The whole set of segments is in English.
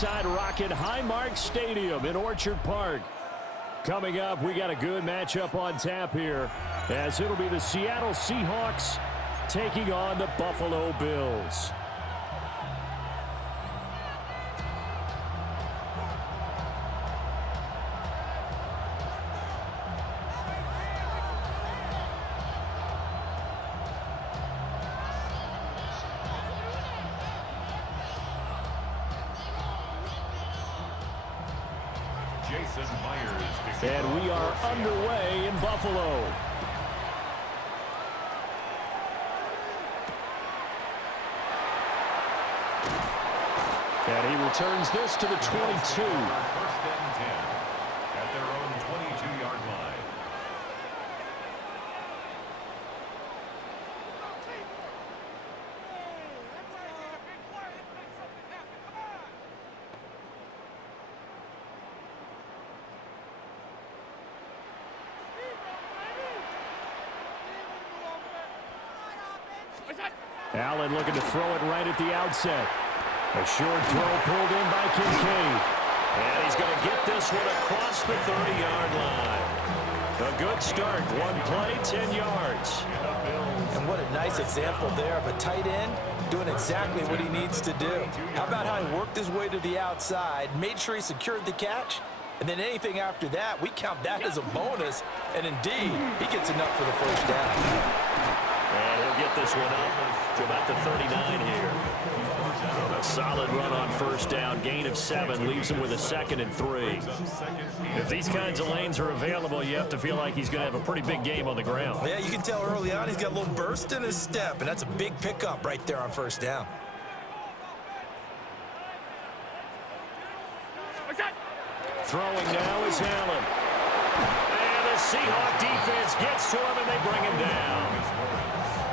inside Rocket Highmark Stadium in Orchard Park. Coming up, we got a good matchup on tap here, as it'll be the Seattle Seahawks taking on the Buffalo Bills. And we are underway in Buffalo. And he returns this to the 22. First and 10 at their own 22-yard line. Allen looking to throw it right at the outset. A short throw pulled in by Kincaid. And he's going to get this one across the 30-yard line. A good start. One play, 10 yards. And what a nice example there of a tight end doing exactly what he needs to do. How about how he worked his way to the outside, made sure he secured the catch, and then anything after that, we count that as a bonus. And indeed, he gets enough for the first down. And he'll get this one up to about the 39 here. A solid run on first down. Gain of 7 leaves him with a 2nd and 3. If these kinds of lanes are available, you have to feel like he's going to have a pretty big game on the ground. Yeah, you can tell early on he's got a little burst in his step, and that's a big pickup right there on first down. Throwing now is Allen. And the Seahawk defense gets to him, and they bring him down.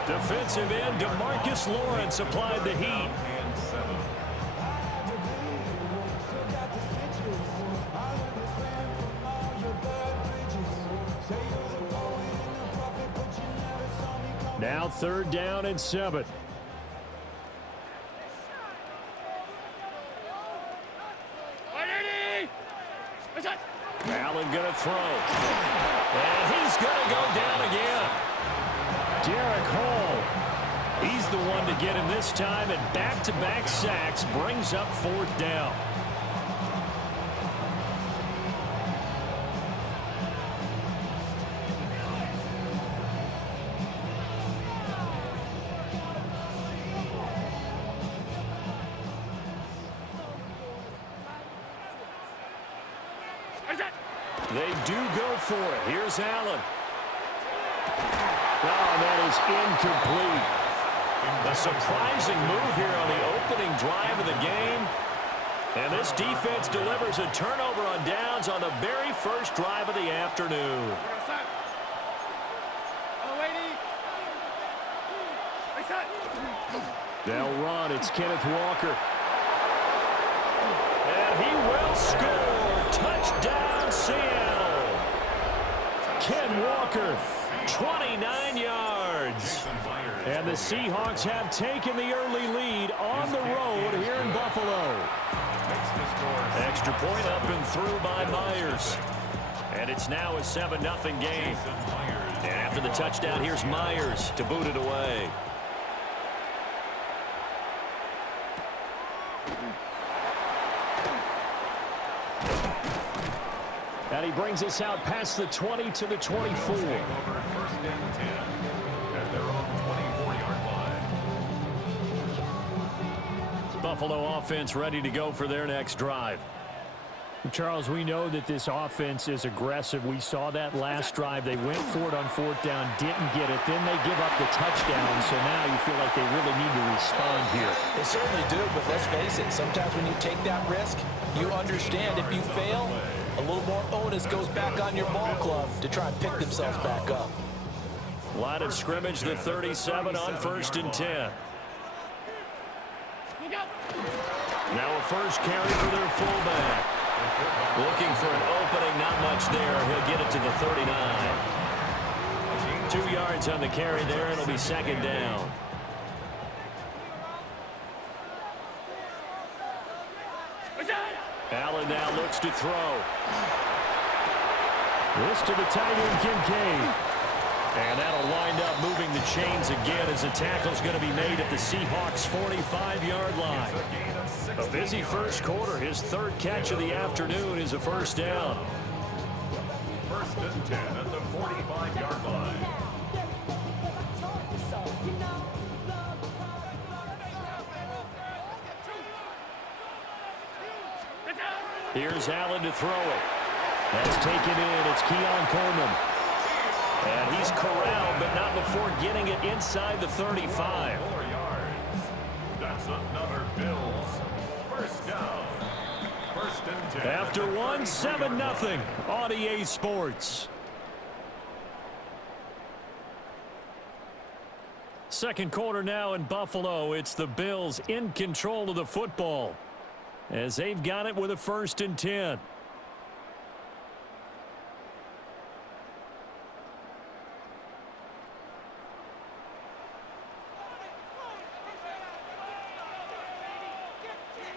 Defensive end DeMarcus Lawrence applied the heat. Now 3rd down and 7. Allen going to throw. And he's going to go down again. Derek Hall. He's the one to get him this time, and back-to-back sacks brings up 4th down. They do go for it. Here's Allen. Oh, that is incomplete. A surprising move here on the opening drive of the game. And this defense delivers a turnover on downs on the very first drive of the afternoon. They'll run. It's Kenneth Walker. And he will score. Touchdown, Seattle. Ken Walker, 29 yards. And the Seahawks have taken the early lead on the road here in Buffalo. Extra point up and through by Myers. And it's now a 7-0 game. And after the touchdown, here's Myers to boot it away. And he brings us out past the 20 to the 24. First and 10 at their own 24-yard line. Buffalo offense ready to go for their next drive. Charles, we know that this offense is aggressive. We saw that last drive. They went for it on 4th down, didn't get it. Then they give up the touchdown, so now you feel like they really need to respond here. They certainly do, but let's face it, sometimes when you take that risk, you understand if you fail, a little more onus goes back on your ball club to try and pick themselves back up. Line of scrimmage, the 37 on 1st and 10. Now a first carry for their fullback. Looking for an opening, not much there. He'll get it to the 39. 2 yards on the carry there. It'll be 2nd down. Allen now looks to throw. This to the tight end, Kincaid. And that'll wind up moving the chains again as the tackle's going to be made at the Seahawks' 45-yard line. A busy first quarter. His third catch of the afternoon is a first down. First and 10 at the 45-yard line. Here's Allen to throw it. That's taken in. It's Keon Coleman. And he's corralled, but not before getting it inside the 35. 4 yards. That's another Bills first down. First and 10. After one, 7-0 on EA Sports. Second quarter now in Buffalo. It's the Bills in control of the football as they've got it with a 1st and 10.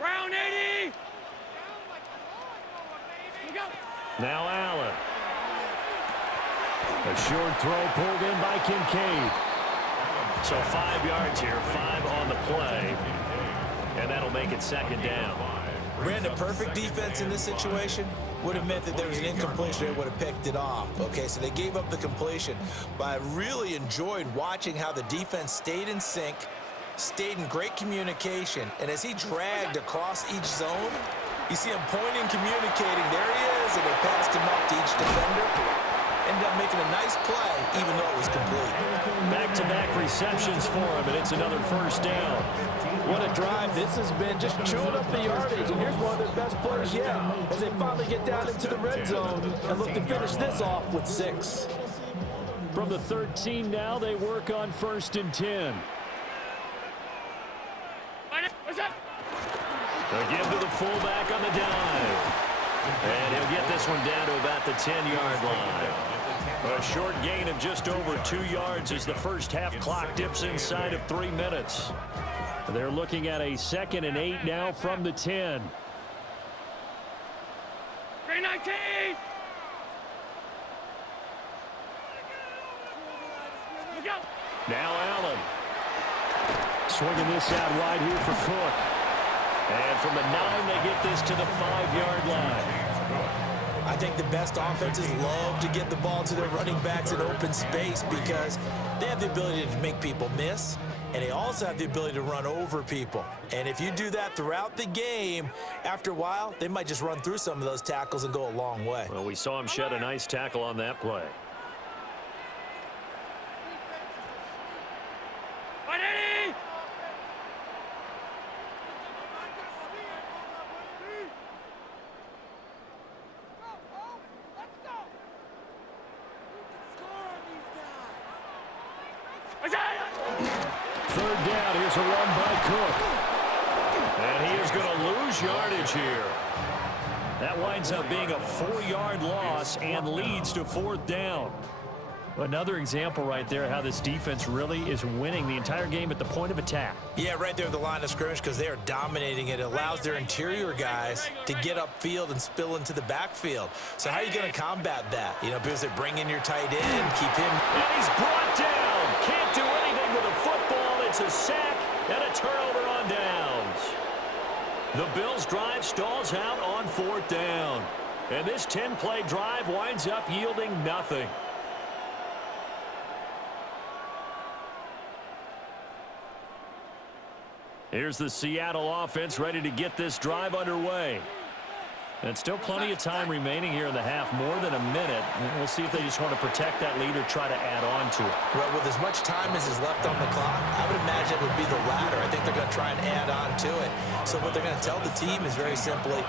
Brown 80. Now Allen. A short throw pulled in by Kincaid. So 5 yards here, 5 on the play. And that'll make it second down. Brandon, perfect defense in this situation would have meant that there was an incompletion. They would have picked it off. Okay, so they gave up the completion. But I really enjoyed watching how the defense stayed in sync, stayed in great communication. And as he dragged across each zone, you see him pointing, communicating. There he is, and they passed him up to each defender. Ended up making a nice play, even though it was complete. Back-to-back receptions for him, and it's another first down. What a drive this has been, just chewing up the yardage. And here's one of their best plays yet as they finally get down into the red zone and look to finish this off with 6. From the 13 now, they work on 1st and 10. Again to the fullback on the dive. And he'll get this one down to about the 10-yard line. A short gain of just over 2 yards as the first half clock dips inside of 3 minutes. They're looking at a 2nd and 8 now from the 10. 319. Now Allen. Swinging this out wide here for Cook. And from the 9, they get this to the 5-yard line. I think the best offenses love to get the ball to their running backs in open space because they have the ability to make people miss, and they also have the ability to run over people. And if you do that throughout the game, after a while, they might just run through some of those tackles and go a long way. Well, we saw him shed a nice tackle on that play. Third down, here's a run by Cook. And he is going to lose yardage here. That winds up being a 4-yard loss and leads to 4th down. Another example right there how this defense really is winning the entire game at the point of attack. Yeah, right there at the line of scrimmage because they are dominating it. It allows their interior guys to get upfield and spill into the backfield. So how are you going to combat that? You know, because they bring in your tight end, keep him. And he's brought down. Can't do anything with a football. It's a sack and a turnover on downs. The Bills' drive stalls out on 4th down. And this 10-play drive winds up yielding nothing. Here's the Seattle offense ready to get this drive underway. And still plenty of time remaining here in the half, more than a minute. We'll see if they just want to protect that lead or try to add on to it. Well, with as much time as is left on the clock, I would imagine it would be the latter. I think they're going to try and add on to it. So what they're going to tell the team is very simply,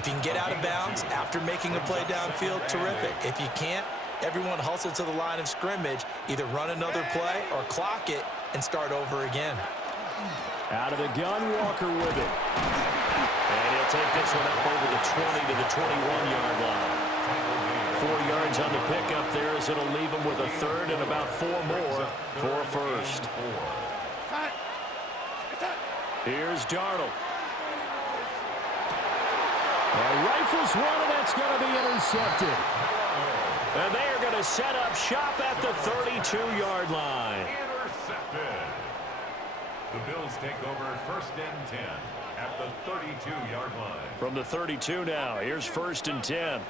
if you can get out of bounds after making a play downfield, terrific. If you can't, everyone hustle to the line of scrimmage, either run another play or clock it and start over again. Out of the gun, Walker with it. And he'll take this one up over the 20 to the 21-yard line. 4 yards on the pickup there as it'll leave him with a 3rd and about 4 more for a 1st. Here's Darnold. And rifles one, and that's going to be intercepted. And they are going to set up shop at the 32-yard line. Intercepted. The Bills take over 1st and 10 at the 32-yard line. From the 32 now, here's 1st and 10.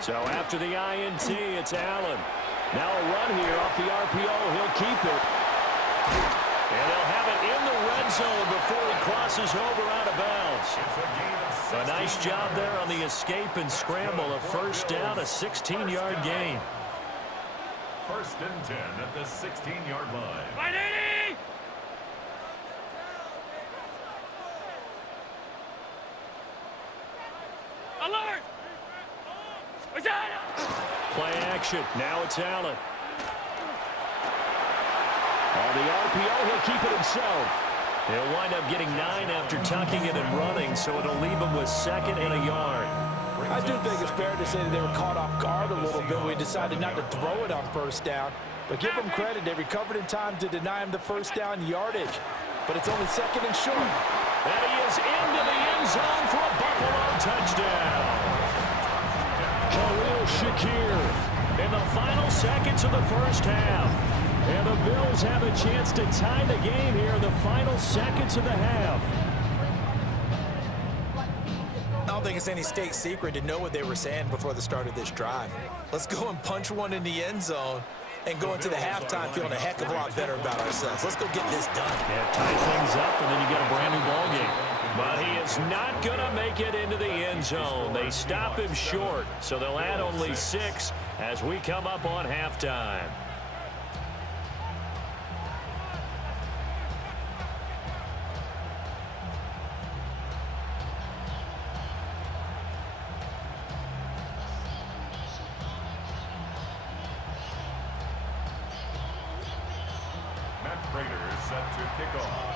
So after the INT, it's Allen. Now a run here off the RPO. He'll keep it. And they'll have it in the red zone before he crosses over out of bounds. A nice job there on the escape and scramble. A 1st down, a 16-yard gain. 1st and 10 at the 16-yard line. 180! Alert! Play action. Now it's Allen. On the RPO, he'll keep it himself. He'll wind up getting 9 after tucking it and running, so it'll leave him with 2nd and a yard. I do think it's fair to say that they were caught off guard a little bit. We decided not to throw it on 1st down. But give them credit. They recovered in time to deny him the 1st down yardage. But it's only 2nd and short. And he is into the end zone for a Buffalo touchdown. Khalil Shakir in the final seconds of the 1st half. And the Bills have a chance to tie the game here in the final seconds of the half. I don't think it's any state secret to know what they were saying before the start of this drive. Let's go and punch one in the end zone and go into the halftime feeling a heck of a lot better about ourselves. Let's go get this done. Yeah, tie things up, and then you get a brand new ball game. But he is not going to make it into the end zone. They stop him short, so they'll add only 6 as we come up on halftime. Raiders set to kick off.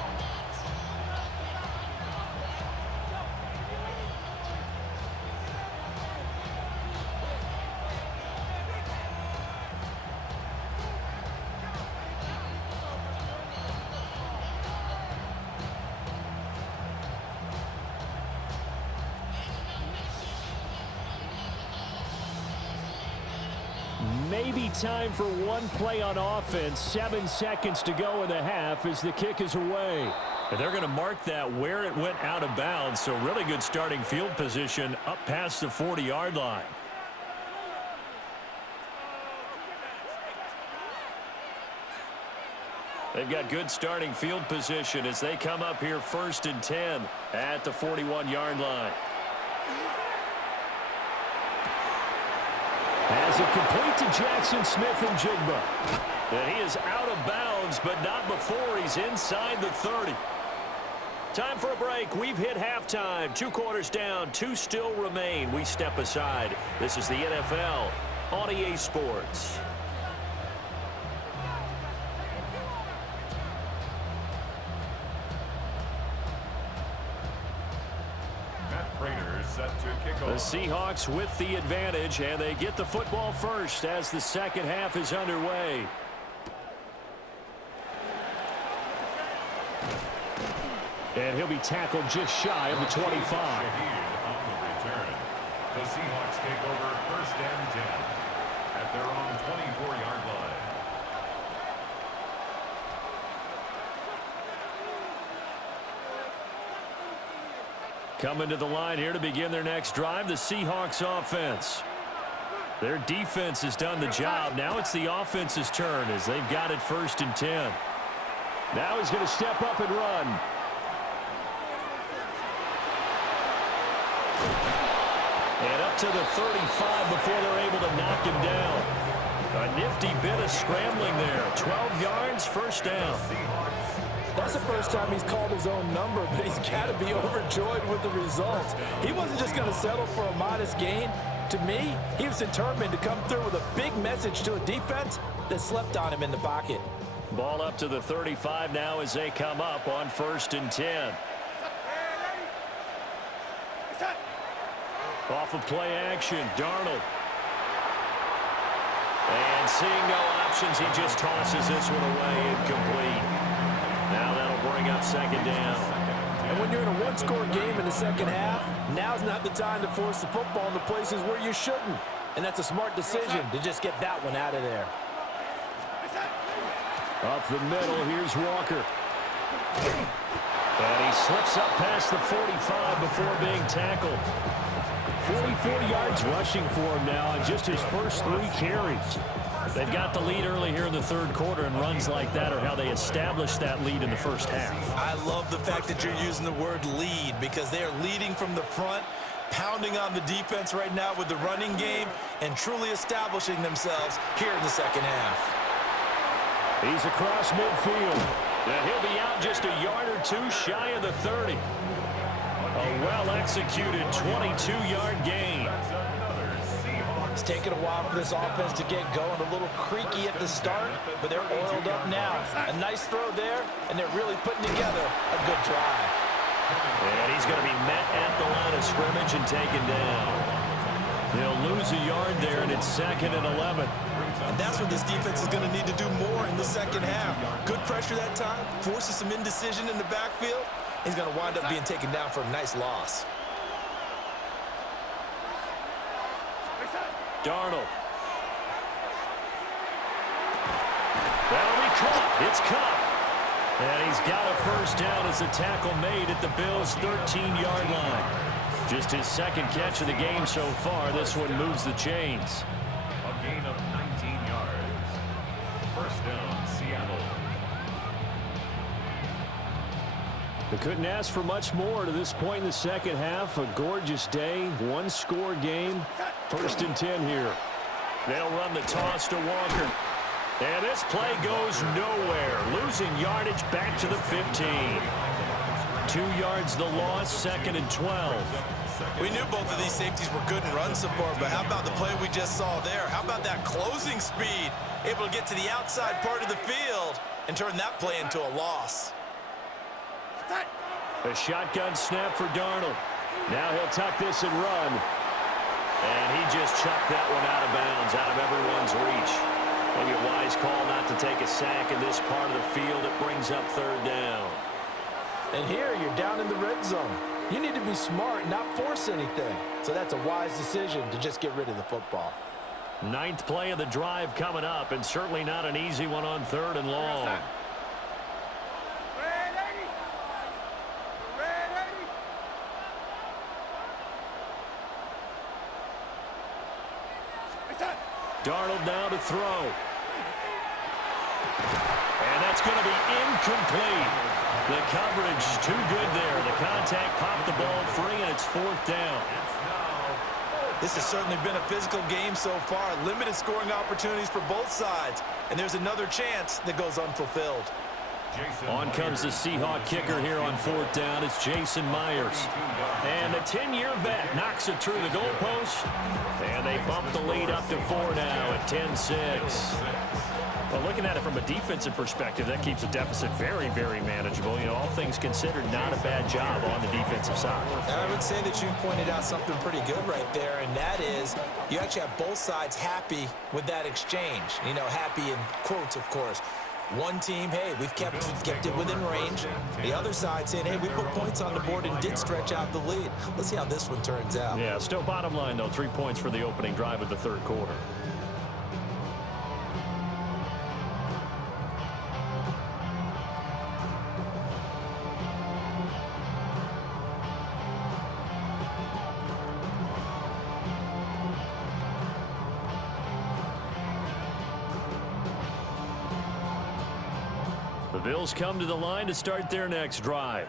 Maybe time for one play on offense. 7 seconds to go in the half as the kick is away. And they're going to mark that where it went out of bounds, so really good starting field position up past the 40-yard line. They've got good starting field position as they come up here 1st and 10 at the 41-yard line. As it complete to Jackson Smith and Jigba. And he is out of bounds, but not before he's inside the 30. Time for a break. We've hit halftime. 2 quarters down, 2 still remain. We step aside. This is the NFL on EA Sports. Set to kick The off. Seahawks with the advantage, and they get the football first as the second half is underway. And he'll be tackled just shy of the 25. On the return. The Seahawks take over 1st and 10 at their own 24-yard line. Coming to the line here to begin their next drive, the Seahawks offense. Their defense has done the job. Now it's the offense's turn as they've got it 1st and 10. Now he's going to step up and run. And up to the 35 before they're able to knock him down. A nifty bit of scrambling there. 12 yards, 1st down. That's the first time he's called his own number, but he's got to be overjoyed with the results. He wasn't just going to settle for a modest gain. To me, he was determined to come through with a big message to a defense that slept on him in the pocket. Ball up to the 35 now as they come up on 1st and 10. Off of play action, Darnold. And seeing no options, he just tosses this one away incomplete. Now that'll bring up 2nd down. when you're in a one-score game in the second half, now's not the time to force the football in the places where you shouldn't. And that's a smart decision to just get that one out of there. Up the middle, here's Walker. And he slips up past the 45 before being tackled. 44 yards rushing for him now on just his first 3 carries. They've got the lead early here in the third quarter, and runs like that are how they establish that lead in the first half. I love the fact that you're using the word lead because they are leading from the front, pounding on the defense right now with the running game, and truly establishing themselves here in the second half. He's across midfield. And he'll be out just a yard or 2 shy of the 30. A well-executed 22-yard gain. It's taken a while for this offense to get going. A little creaky at the start, but they're oiled up now. A nice throw there, and they're really putting together a good drive. And he's going to be met at the line of scrimmage and taken down. They'll lose a yard there, and it's 2nd and 11. And that's what this defense is going to need to do more in the second half. Good pressure that time, forces some indecision in the backfield. He's going to wind up being taken down for a nice loss. Darnold. That'll be caught. It's caught. And he's got a first down as a tackle made at the Bills' 13-yard line. Just his second catch of the game so far. This one moves the chains. A gain of 19 yards. First down, Seattle. They couldn't ask for much more to this point in the second half. A gorgeous day, one-score game. 1st and 10 here. They'll run the toss to Walker. And this play goes nowhere. Losing yardage back to the 15. 2 yards the loss, 2nd and 12. We knew both of these safeties were good in run support, but how about the play we just saw there? How about that closing speed? Able to get to the outside part of the field and turn that play into a loss. A shotgun snap for Darnold. Now he'll tuck this and run. And he just chucked that one out of bounds, out of everyone's reach. Maybe a wise call not to take a sack in this part of the field. It brings up 3rd down. And here you're down in the red zone. You need to be smart and not force anything. So that's a wise decision to just get rid of the football. 9th play of the drive coming up, and certainly not an easy one on 3rd and long. Darnold now to throw. And that's going to be incomplete. The coverage too good there. The contact popped the ball free, and it's 4th down. This has certainly been a physical game so far. Limited scoring opportunities for both sides. And there's another chance that goes unfulfilled. On comes the Seahawk kicker here on 4th down. It's Jason Myers. And the 10-year vet knocks it through the goalpost. And they bump the lead up to 4 now at 10-6. Well, looking at it from a defensive perspective, that keeps the deficit very, very manageable. You know, all things considered, not a bad job on the defensive side. And I would say that you've pointed out something pretty good right there, and that is you actually have both sides happy with that exchange. You know, happy in quotes, of course. One team, hey, we've kept it within range. The other side saying, hey, we put points on the board and did stretch out the lead. Let's see how this one turns out. Yeah, still bottom line, though, 3 points for the opening drive of the 3rd quarter. The Bills come to the line to start their next drive.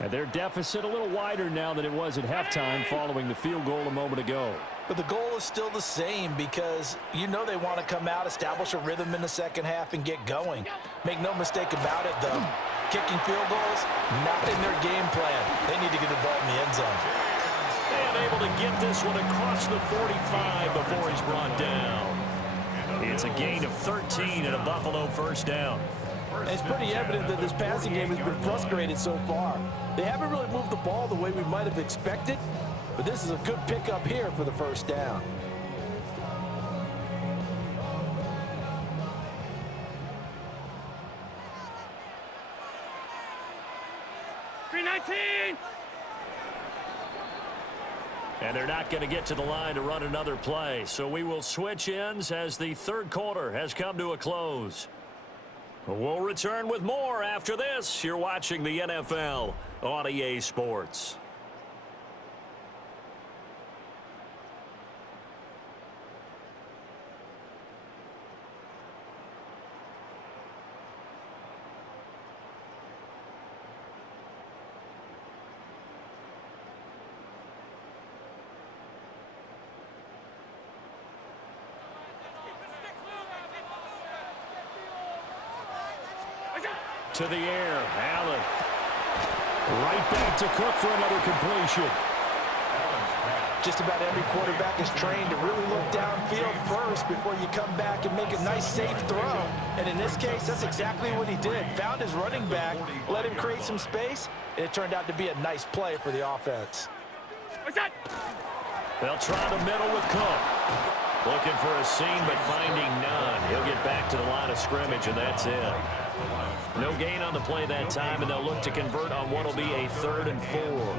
And their deficit a little wider now than it was at halftime following the field goal a moment ago. But the goal is still the same because you know they want to come out, establish a rhythm in the second half, and get going. Make no mistake about it, though. Kicking field goals, not in their game plan. They need to get the ball in the end zone. And able to get this one across the 45 before he's brought down. It's a gain of 13 and a Buffalo first down. And it's pretty evident that this passing game has been frustrated so far. They haven't really moved the ball the way we might have expected, but this is a good pickup here for the first down. 319. And they're not going to get to the line to run another play. So we will switch ends as the third quarter has come to a close. We'll return with more after this. You're watching the NFL on EA Sports. To the air, Allen. Right back to Cook for another completion. Just about every quarterback is trained to really look downfield first before you come back and make a nice, safe throw. And in this case, that's exactly what he did. Found his running back, let him create some space, and it turned out to be a nice play for the offense. They'll try the middle with Cook. Looking for a seam, but finding none. He'll get back to the line of scrimmage, and that's it. No gain on the play that time, and they'll look to convert on what will be a 3rd and 4.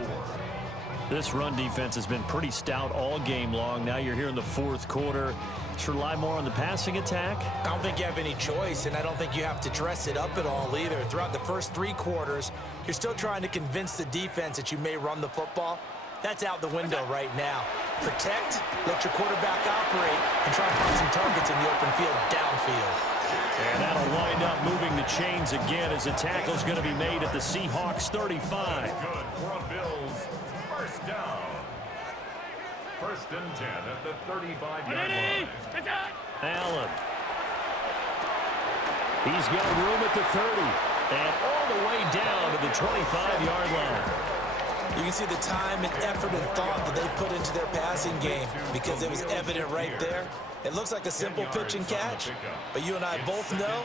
This run defense has been pretty stout all game long. Now you're here in the fourth quarter. Should rely more on the passing attack. I don't think you have any choice, and I don't think you have to dress it up at all either. Throughout the first 3 quarters, you're still trying to convince the defense that you may run the football. That's out the window right now. Protect, let your quarterback operate, and try to find some targets in the open field downfield. And that'll wind up moving the chains again as a tackle's going to be made at the Seahawks 35. Good for a Bills first down. 1st and 10 at the 35-yard line. Allen. He's got room at the 30 and all the way down to the 25-yard line. You can see the time and effort and thought that they put into their passing game because it was evident right there. It looks like a simple pitch and catch, but you and I both know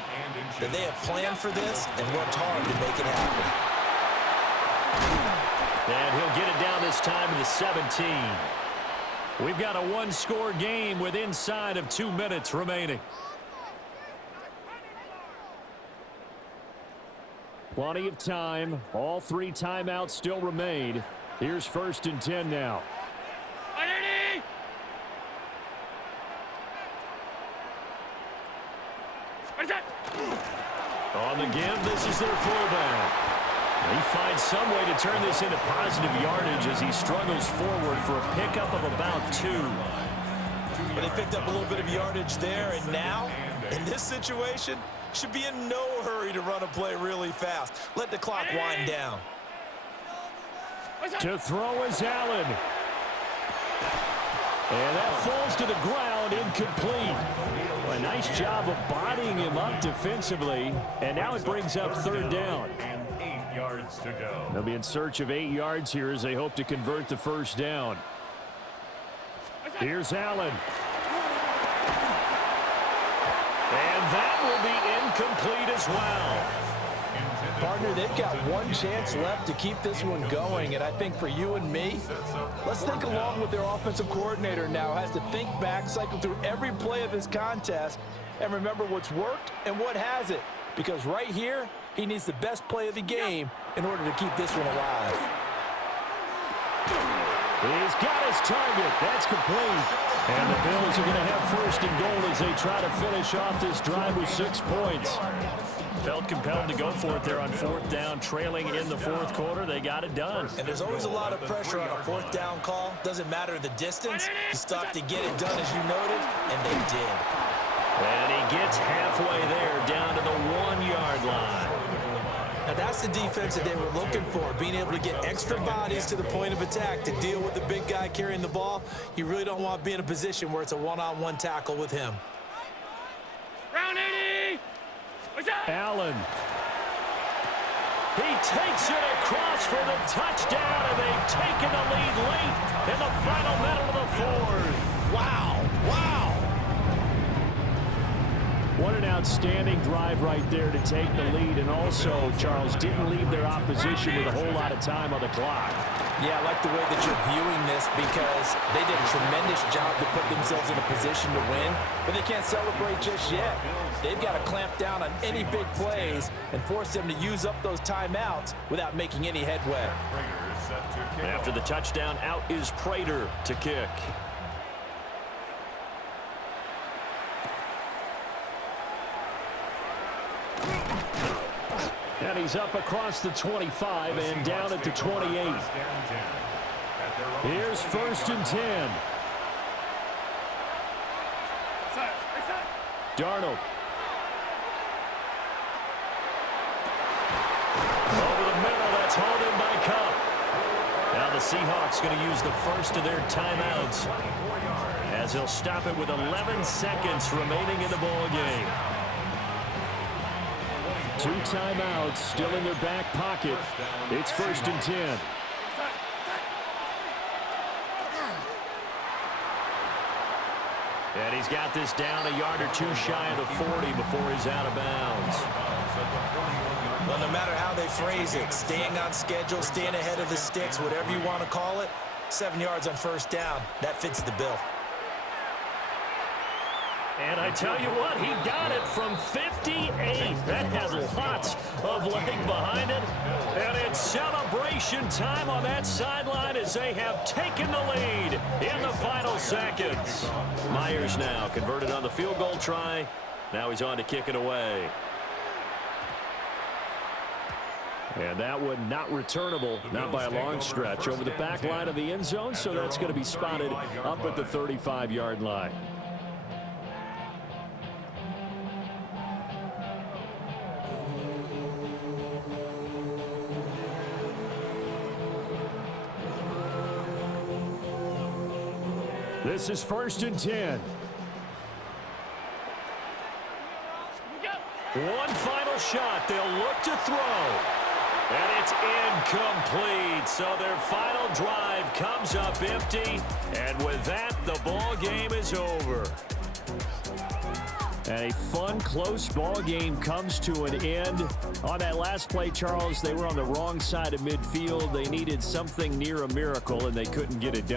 that they have planned for this and worked hard to make it happen. And he'll get it down this time to the 17. We've got a 1-score game with inside of 2 minutes remaining. Plenty of time. All 3 timeouts still remain. Here's 1st and 10 now. On the give, this is their fullback. He finds some way to turn this into positive yardage as he struggles forward for a pickup of about 2. But he picked up a little bit of yardage there, and now, in this situation, should be in no hurry to run a play really fast. Let the clock wind down. To throw is Allen. And that falls to the ground, incomplete. A nice job of bodying him up defensively. And now it brings up 3rd down. And 8 yards to go. They'll be in search of 8 yards here as they hope to convert the 1st down. Here's Allen. And that will be incomplete as well. Partner, they've got one chance left to keep this one going, and I think for you and me, let's think along with their offensive coordinator now. Has to think back, cycle through every play of this contest, and remember what's worked and what hasn't. Because right here, he needs the best play of the game in order to keep this one alive. He's got his target. That's complete. And the Bills are going to have 1st and goal as they try to finish off this drive with 6 points. Felt compelled to go for it there on 4th down, trailing in the 4th quarter. They got it done. And there's always a lot of pressure on a 4th down call. Doesn't matter the distance. You stop to get it done, as you noted, and they did. And he gets halfway there, down to the 1-yard line. Now that's the defense that they were looking for, being able to get extra bodies to the point of attack to deal with the big guy carrying the ball. You really don't want to be in a position where it's a one-on-one tackle with him. Round 80. Allen. He takes it across for the touchdown, and they've taken the lead late in the final minute of the 4th. Wow, wow. What an outstanding drive right there to take the lead. And also, Charles, didn't leave their opposition with a whole lot of time on the clock. Yeah, I like the way that you're viewing this because they did a tremendous job to put themselves in a position to win, but they can't celebrate just yet. They've got to clamp down on any big plays and force them to use up those timeouts without making any headway. After the touchdown, out is Prater to kick. And he's up across the 25 and down at the 28. Here's 1st and 10. Darnold. Over the middle, that's hauled in by Cup. Now the Seahawks going to use the first of their timeouts as he'll stop it with 11 seconds remaining in the ball game. 2 timeouts still in their back pocket. It's 1st and 10. And he's got this down a yard or 2 shy of the 40 before he's out of bounds. Well, no matter how they phrase it, staying on schedule, staying ahead of the sticks, whatever you want to call it, 7 yards on 1st down, that fits the bill. And I tell you what, he got it from 58. That has lots of leg behind it. And it's celebration time on that sideline as they have taken the lead in the final seconds. Myers now converted on the field goal try. Now he's on to kick it away. And that one not returnable, not by a long stretch, over the back line of the end zone, so that's going to be spotted up at the 35-yard line. This is 1st and 10. One final shot. They'll look to throw. And it's incomplete. So their final drive comes up empty. And with that, the ball game is over. And a fun, close ball game comes to an end. On that last play, Charles, they were on the wrong side of midfield. They needed something near a miracle, and they couldn't get it done.